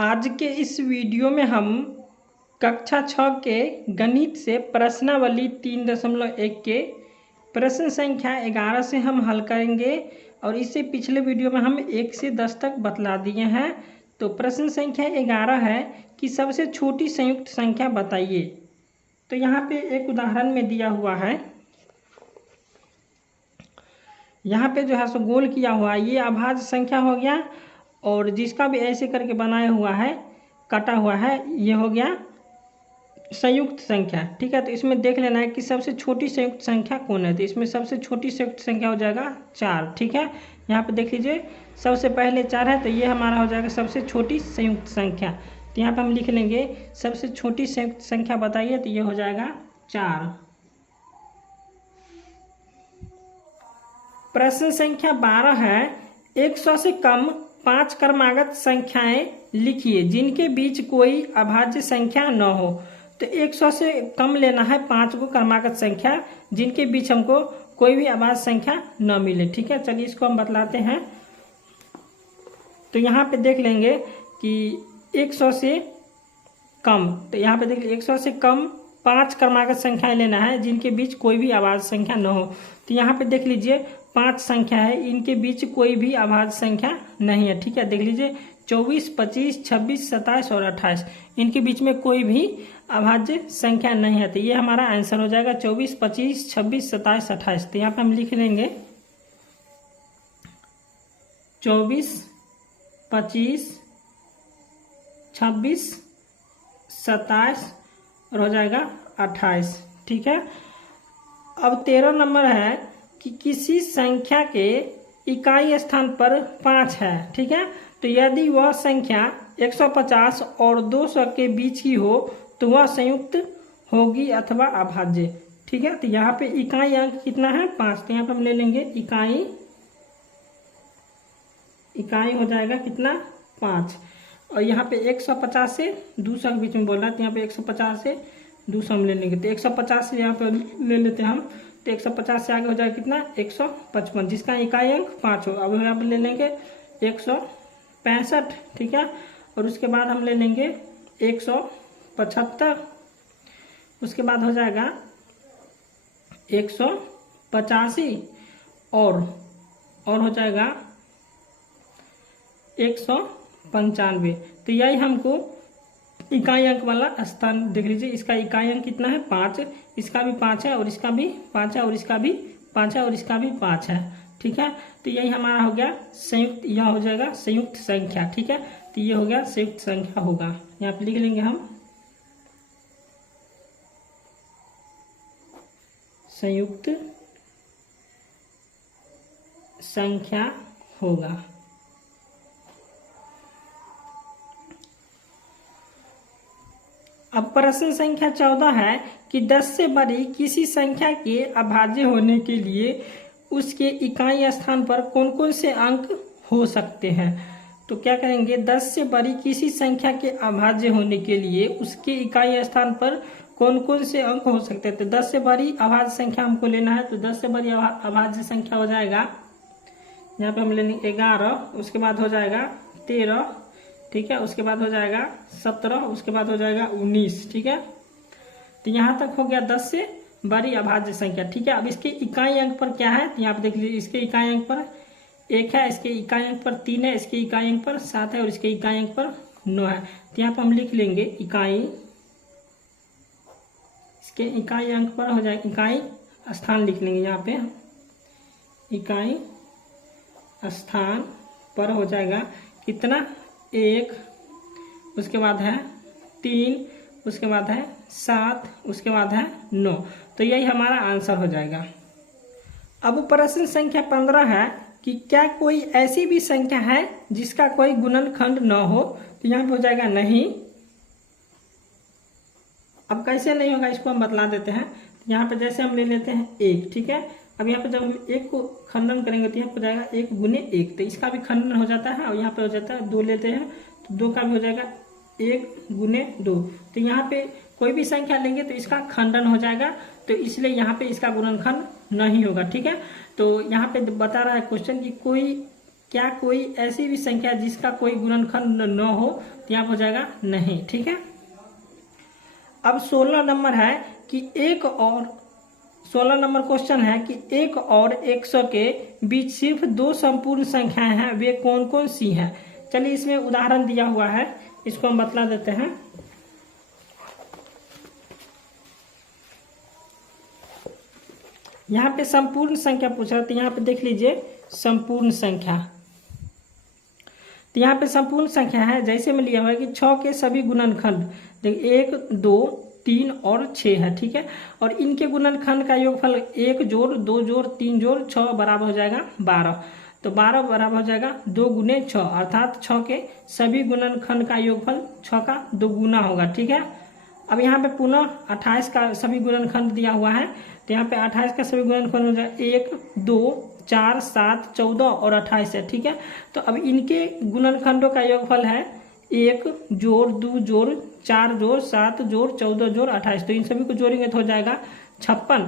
आज के इस वीडियो में हम कक्षा 6 के गणित से प्रश्नावली 3.1 के प्रश्न संख्या 11 से हम हल करेंगे और इससे पिछले वीडियो में हम 1 से 10 तक बतला दिए हैं। तो प्रश्न संख्या 11 है कि सबसे छोटी संयुक्त संख्या बताइए। तो यहाँ पे एक उदाहरण में दिया हुआ है, यहाँ पे जो है सो गोल किया हुआ है, ये अभाज्य संख्या हो गया और जिसका भी ऐसे करके बनाया हुआ है, कटा हुआ है, ये हो गया संयुक्त संख्या। ठीक है, तो इसमें देख लेना है कि सबसे छोटी संयुक्त संख्या कौन है। तो इसमें सबसे छोटी संयुक्त संख्या हो जाएगा 4। ठीक है, यहाँ पे देख लीजिए सबसे पहले 4 है, तो ये हमारा हो जाएगा सबसे छोटी संयुक्त संख्या। तो यहाँ पे हम लिख लेंगे सबसे छोटी संयुक्त संख्या बताइए, तो ये हो जाएगा 4। प्रश्न संख्या 12 है, 100 से कम 5 क्रमागत संख्याएं लिखिए जिनके बीच कोई अभाज्य संख्या न हो। तो 100 से कम लेना है 5 को क्रमागत संख्या जिनके बीच हमको कोई भी अभाज्य संख्या न मिले। ठीक है, चलिए इसको हम बतलाते हैं। तो यहाँ पे देख लेंगे कि 100 से कम, तो यहाँ पे देख लीजिए 100 से कम 5 क्रमागत संख्याएं लेना है जिनके बीच कोई भी अभाज्य संख्या न हो। तो यहाँ पे देख लीजिए 5 संख्या है, इनके बीच कोई भी अभाज्य संख्या नहीं है। ठीक है, देख लीजिए 24, 25, 26, 27 और 28, इनके बीच में कोई भी अभाज्य संख्या नहीं है। तो ये हमारा आंसर हो जाएगा 24, 25, 26, 27, 28। तो यहाँ पे हम लिख लेंगे 24, 25, 26, 27 और हो जाएगा 28। ठीक है, अब 13 नंबर है कि किसी संख्या के इकाई स्थान पर 5 है। ठीक है, तो यदि वह संख्या 150 और 200 के बीच की हो तो वह संयुक्त होगी अथवा अभाज्य। ठीक है, तो यहाँ पे इकाई अंक कितना है 5, तो यहाँ पे हम ले लेंगे इकाई हो जाएगा कितना 5। और यहाँ पे 150 से 200 के बीच में बोल रहा है, तो यहाँ पे 150 से 200 हम ले लेंगे। तो 150 से यहाँ पे ले लेते हैं हम, तो 150 से आगे हो जाएगा कितना 155, जिसका इकाई अंक 5 हो। अब यहाँ पे ले लेंगे 165। ठीक है, और उसके बाद हम ले लेंगे 175, उसके बाद हो जाएगा 185 और हो जाएगा 195। तो यही हमको इकाई अंक वाला स्थान देख लीजिए, इसका इकाई अंक कितना है 5, इसका भी 5 है और इसका भी 5 है और इसका भी 5 है और इसका भी 5 है। ठीक है, तो यही हमारा हो गया संयुक्त, यह हो जाएगा संयुक्त संख्या। ठीक है, तो ये हो गया संयुक्त संख्या होगा, यहाँ पे लिख लेंगे हम संयुक्त संख्या होगा। अब प्रश्न संख्या 14 है कि 10 से बड़ी किसी संख्या के अभाज्य होने के लिए उसके इकाई स्थान पर कौन कौन से अंक हो सकते हैं। तो क्या करेंगे, 10 से बड़ी किसी संख्या के अभाज्य होने के लिए उसके इकाई स्थान पर कौन कौन से अंक हो सकते हैं। तो 10 से बड़ी अभाज्य संख्या हमको लेना है, तो 10 से बड़ी अभाज्य संख्या हो जाएगा, यहाँ पे हम लेंगे 11, उसके बाद हो जाएगा 13, ठीक है, उसके बाद हो जाएगा 17, उसके बाद हो जाएगा 19। ठीक है, तो यहाँ तक हो गया 10 से बड़ी अभाज्य संख्या। ठीक है, अब इसके इकाई अंक पर क्या है, तो यहाँ पे देख लीजिए इसके इकाई अंक पर 1 है, इसके इकाई अंक पर 3 है, इसके इकाई अंक पर 7 है और इसके इकाई अंक पर 9 है। तो यहाँ पर हम लिख लेंगे इसके इकाई अंक पर हो जाएगा, इकाई स्थान लिख लेंगे यहाँ पे, इकाई स्थान पर हो जाएगा कितना 1, उसके बाद है 3, उसके बाद है 7, उसके बाद है 9। तो यही हमारा आंसर हो जाएगा। अब प्रश्न संख्या 15 है कि क्या कोई ऐसी भी संख्या है जिसका कोई गुणनखंड न हो। तो यहाँ पे हो जाएगा नहीं। अब कैसे नहीं होगा इसको हम बतला देते हैं। यहाँ पे जैसे हम ले लेते हैं 1। ठीक है, अब यहाँ पे जब हम 1 को खंडन करेंगे तो यहाँ पे जाएगा 1 गुने 1, तो इसका भी खंडन हो जाता है। और यहाँ पे हो जाता है 2 लेते हैं तो 2 का भी हो जाएगा 1 गुने 2। तो यहाँ पे कोई भी संख्या लेंगे तो इसका खंडन हो जाएगा, तो इसलिए यहाँ पे इसका गुणनखंड नहीं होगा। ठीक है, तो यहाँ पे बता रहा है क्वेश्चन कि कोई क्या कोई ऐसी भी संख्या जिसका कोई गुणनखंड न हो, तो यहाँ हो जाएगा नहीं। ठीक है, अब 16 नंबर है कि 16 नंबर क्वेश्चन है कि 1 और 100 के बीच सिर्फ 2 संपूर्ण संख्याएं हैं, वे कौन कौन सी हैं। चलिए इसमें उदाहरण दिया हुआ है, इसको हम बतला देते हैं। यहाँ पे संपूर्ण संख्या पूछ रहा है, तो यहाँ पे देख लीजिए संपूर्ण संख्या। तो यहाँ पे संपूर्ण संख्या है, जैसे में लिया हुआ है कि 6 के सभी गुणनखंड, देखिए 1, 2, 3 और 6 है। ठीक है, और इनके गुणनखंड का योगफल 1 जोड़ 2 जोड़ 3 जोड़ 6 बराबर हो जाएगा 12। तो 12 बराबर हो जाएगा 2 गुने 6, अर्थात 6 के सभी गुणनखंड का योगफल 6 का 2 गुना होगा। ठीक है, अब यहाँ पे पुनः 28 का सभी गुणनखंड दिया हुआ है, तो यहाँ पे 28 का सभी गुणनखंड हो जाएगा 1, 2, 4, 7, 14 और 28 है। ठीक है, तो अब इनके गुणनखंडों का योगफल है 1 जोड़ 2 जोड़ 4 जोड़ 7 जोड़ 14 जोड़ 28, तो इन सभी को जोड़ेंगे तो हो जाएगा 56।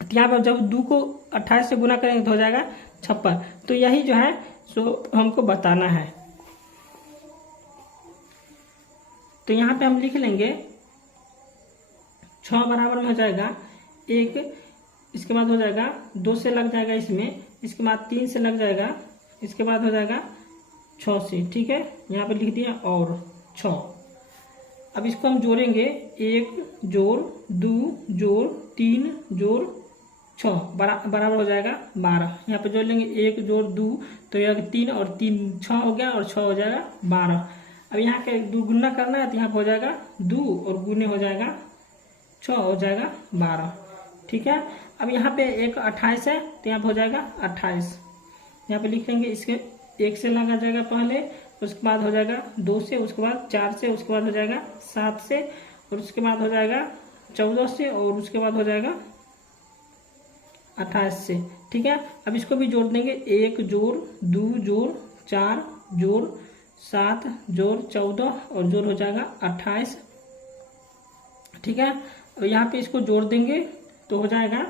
तो यहाँ पर जब 2 को 28 से गुना करेंगे तो हो जाएगा 56। तो यही जो है सो हमको बताना है। तो यहाँ पे हम लिख लेंगे 6 बराबर में हो जाएगा 1, इसके बाद हो जाएगा 2 से लग जाएगा इसमें, इसके बाद 3 से लग जाएगा, इसके बाद हो जाएगा 6 से। ठीक है, यहाँ पे लिख दिया और 6। अब इसको हम जोड़ेंगे 1 जोड़ 2 जोड़ 3 जोड़ 6 बराबर हो जाएगा 12। यहाँ पे जोड़ लेंगे 1 जोड़ 2 तो यह 3 और 3 6 हो गया और 6 हो जाएगा 12। अब यहाँ के 2 गुना करना है, तो यहाँ पे हो जाएगा 2 और गुने हो जाएगा 6 हो जाएगा 12। ठीक है, अब यहाँ पे एक 28 है, तो यहाँ पे हो जाएगा 28। यहाँ पे लिख लेंगे, इसके 1 से लगा जाएगा पहले, उसके बाद हो जाएगा 2 से, उसके बाद 4 से, उसके बाद हो जाएगा 7 से, और उसके बाद हो जाएगा 14 से, और उसके बाद हो जाएगा 28 से। ठीक है, अब इसको भी जोड़ देंगे 1 जोड़ 2 जोड़ 4 जोड़ 7 जोड़ 14 और जोड़ हो जाएगा 28। ठीक है, और यहाँ पे इसको जोड़ देंगे तो हो जाएगा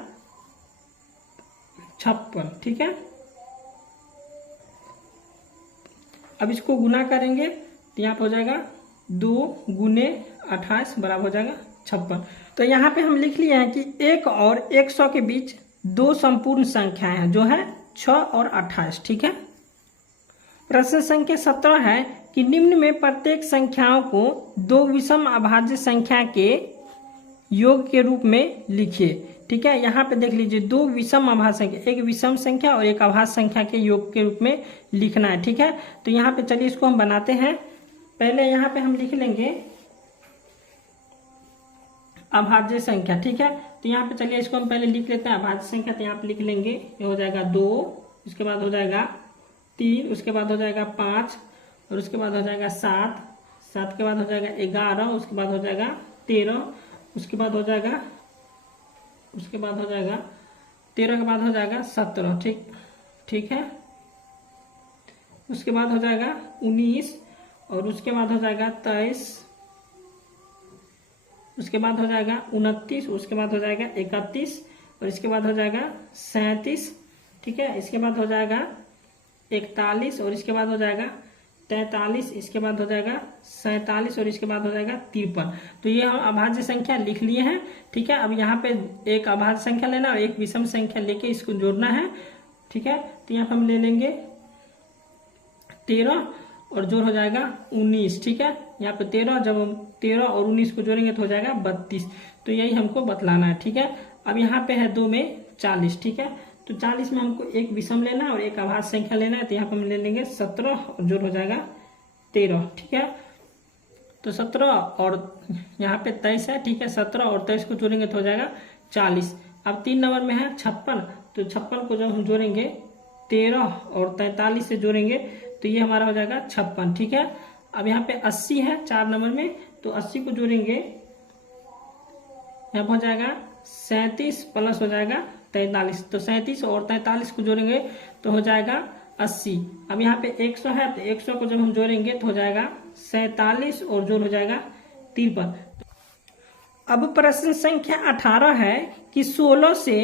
56। ठीक है, अब इसको गुना करेंगे तो यहाँ पे हो जाएगा 2 गुने 28 बराबर हो जाएगा 56। तो यहाँ पे हम लिख लिए हैं कि 1 और 100 के बीच 2 संपूर्ण संख्याएं हैं, जो है 6 और 28। ठीक है, प्रश्न संख्या 17 है कि निम्न में प्रत्येक संख्याओं को 2 विषम अभाज्य संख्या के योग के रूप में लिखिए। ठीक है, यहाँ पे देख लीजिए 2 विषम अभाज्य संख्या, एक विषम संख्या और एक अभाज्य संख्या के योग के रूप में लिखना है। ठीक है, तो यहाँ पे चलिए इसको हम बनाते हैं। पहले यहाँ पे हम लिख लेंगे अभाज्य संख्या। ठीक है, तो यहाँ पे चलिए इसको हम पहले लिख लेते हैं अभाज्य संख्या। तो यहाँ पे लिख लेंगे, ये हो जाएगा 2, उसके बाद हो जाएगा 3, उसके बाद हो जाएगा 5, और उसके बाद हो जाएगा 7, 7 के बाद हो जाएगा 11, उसके बाद हो जाएगा 13, उसके बाद हो जाएगा 13 के बाद हो जाएगा 17। ठीक है, उसके बाद हो जाएगा 19, और उसके बाद हो जाएगा 23, उसके बाद हो जाएगा 29, उसके बाद हो जाएगा 31, और इसके बाद हो जाएगा 37। ठीक है, इसके बाद हो जाएगा 41, और इसके बाद हो जाएगा 43, इसके बाद हो जाएगा 47, और इसके बाद हो जाएगा 53। तो ये हम अभाज्य संख्या लिख लिए हैं। ठीक है, अब यहाँ पे एक अभाज्य संख्या लेना और एक विषम संख्या लेके इसको जोड़ना है। ठीक है, तो यहाँ पे हम ले लेंगे 13 और जोड़ हो जाएगा 19। ठीक है, यहाँ पे 13, जब हम 13 और 19 को जोड़ेंगे तो हो जाएगा 32। तो यही हमको बतलाना है। ठीक है, अब यहाँ पे है 2 में 40। ठीक है, तो 40 में हमको एक विषम लेना है और एक अभाज्य संख्या लेना है, तो यहाँ पे हम ले लेंगे 17 और जोड़ हो जाएगा 13। ठीक है, तो 17 और यहाँ पे 23 है। ठीक है, 17 और 23 को जोड़ेंगे तो हो जाएगा 40। अब 3 नंबर में है 56, तो 56 को जब हम जोड़ेंगे 13 और 43 से जोड़ेंगे तो ये हमारा हो जाएगा 56। ठीक है, अब यहाँ पे 80 है 4 नंबर में, तो 80 को जोड़ेंगे, यहाँ पर हो जाएगा 37 प्लस हो जाएगा 43, तो 37 और 43 को जोड़ेंगे तो हो जाएगा 80। अब यहाँ पे 100 है, तो 100 को जब हम जोड़ेंगे तो हो जाएगा 47 और जोड़ हो जाएगा 53। अब प्रश्न संख्या 18 है कि 16 से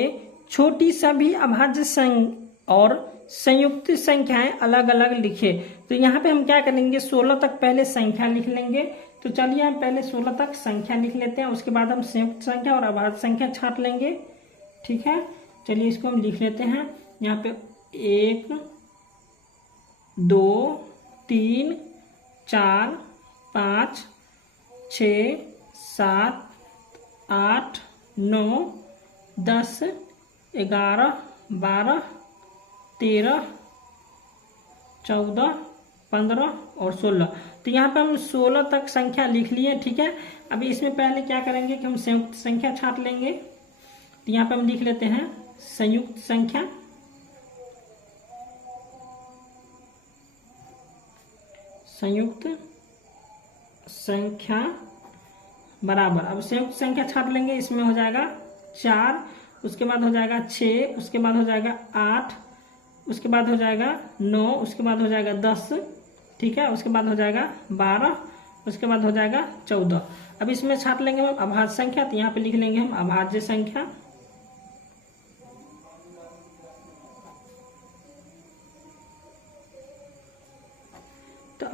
छोटी सभी अभाज्य और संयुक्त संख्याएं अलग अलग लिखे। तो यहाँ पे हम क्या करेंगे, 16 तक पहले संख्या लिख लेंगे। तो चलिए हम पहले 16 तक संख्या लिख लेते हैं, उसके बाद हम संयुक्त संख्या और अभाज्य संख्या छांट लेंगे। ठीक है, चलिए इसको हम लिख लेते हैं। यहाँ पे 1 2 3 4 5 6 7 8 9 10 11 12 13 14 15 और 16। तो यहाँ पे हम 16 तक संख्या लिख लिए। ठीक है, अभी इसमें पहले क्या करेंगे कि हम संयुक्त संख्या छांट लेंगे। तो यहाँ पे हम लिख लेते हैं संयुक्त संख्या। संयुक्त संख्या बराबर, अब संयुक्त संख्या छांट लेंगे। इसमें हो जाएगा 4, उसके बाद हो जाएगा 6, उसके बाद हो जाएगा 8, उसके बाद हो जाएगा 9, उसके बाद हो जाएगा 10। ठीक है, उसके बाद हो जाएगा 12, उसके बाद हो जाएगा 14। अब इसमें छांट लेंगे हम अभाज्य संख्या। तो यहाँ पे लिख लेंगे हम अभाज्य संख्या। तो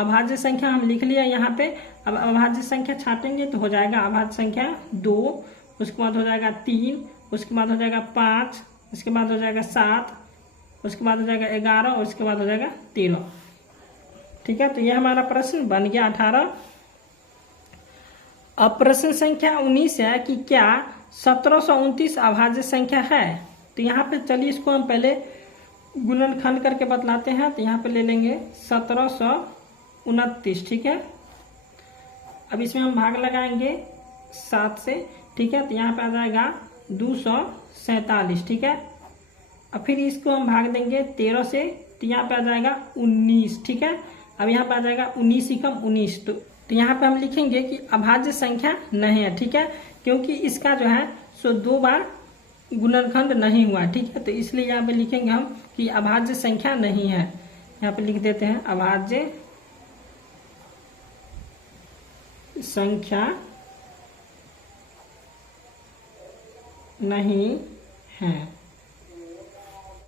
अभाज्य संख्या हम लिख लिया यहाँ पे। अब अभाज्य संख्या छाटेंगे तो हो जाएगा अभाज्य संख्या 2, उसके बाद हो जाएगा 3, उसके बाद हो जाएगा 5, उसके बाद हो जाएगा 7, उसके बाद हो जाएगा 11 और उसके बाद हो जाएगा 13। ठीक है, तो यह हमारा प्रश्न बन गया 18। अब प्रश्न संख्या 19 है कि क्या 1729 अभाज्य संख्या है। तो यहाँ पे चलिए इसको हम पहले गुणनखंड करके बतलाते हैं। तो यहाँ पे ले लेंगे 1729। ठीक है, अब इसमें हम भाग लगाएंगे 7 से। ठीक है, तो यहाँ पे आ जाएगा 247। ठीक है, अब फिर इसको हम भाग देंगे 13 से। तो यहाँ पे आ जाएगा 19। ठीक है, अब यहाँ पे आ जाएगा 19 ही कम 19। तो यहाँ पे हम लिखेंगे कि अभाज्य संख्या नहीं है। ठीक है, क्योंकि इसका जो है सो 2 बार गुणनखंड नहीं हुआ। ठीक है, तो इसलिए यहाँ पे लिखेंगे हम कि अभाज्य संख्या नहीं है। यहाँ पे लिख देते हैं अभाज्य संख्या नहीं है।